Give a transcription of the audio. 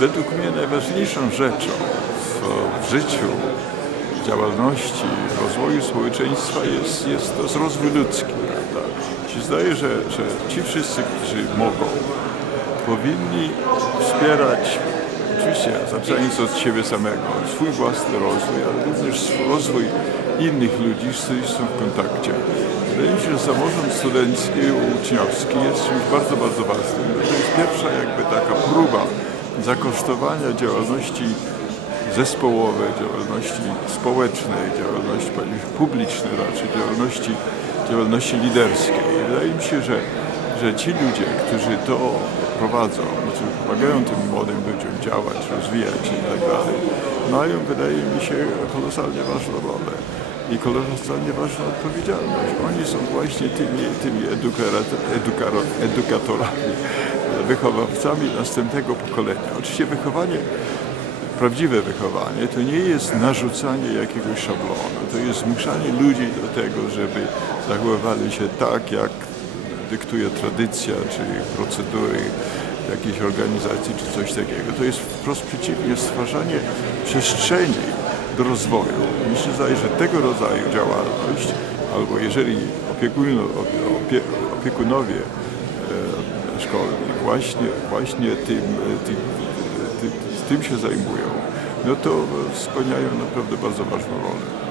według mnie najważniejszą rzeczą w, w życiu, działalności, rozwoju społeczeństwa jest, jest to rozwój ludzki. Prawda? Się zdaje, że, że ci wszyscy, którzy mogą, powinni wspierać, oczywiście zaczynając od siebie samego, swój własny rozwój, ale również rozwój innych ludzi, z którymi są w kontakcie. Wydaje mi się, że samorząd studencki, uczniowski jest czymś bardzo, bardzo ważnym. To jest pierwsza jakby taka próba zakosztowania działalności zespołowej, działalności społecznej, działalności publicznej raczej, działalności, działalności liderskiej. I wydaje mi się, że, że ci ludzie, którzy to prowadzą, którzy pomagają tym młodym ludziom działać, rozwijać się i tak dalej, mają, wydaje mi się, kolosalnie ważną rolę i kolosalnie ważną odpowiedzialność. Oni są właśnie tymi, tymi edukatorami, wychowawcami następnego pokolenia. Oczywiście wychowanie prawdziwe wychowanie to nie jest narzucanie jakiegoś szablonu, to jest zmuszanie ludzi do tego, żeby zachowywali się tak, jak dyktuje tradycja, czy procedury jakiejś organizacji, czy coś takiego. To jest wprost przeciwnie, stwarzanie przestrzeni do rozwoju. Mi się zdaje, że tego rodzaju działalność, albo jeżeli opiekuno, opie, opiekunowie e, szkolni właśnie, właśnie tym, tym, tym, tym się zajmują, no to spełniają naprawdę bardzo ważną rolę.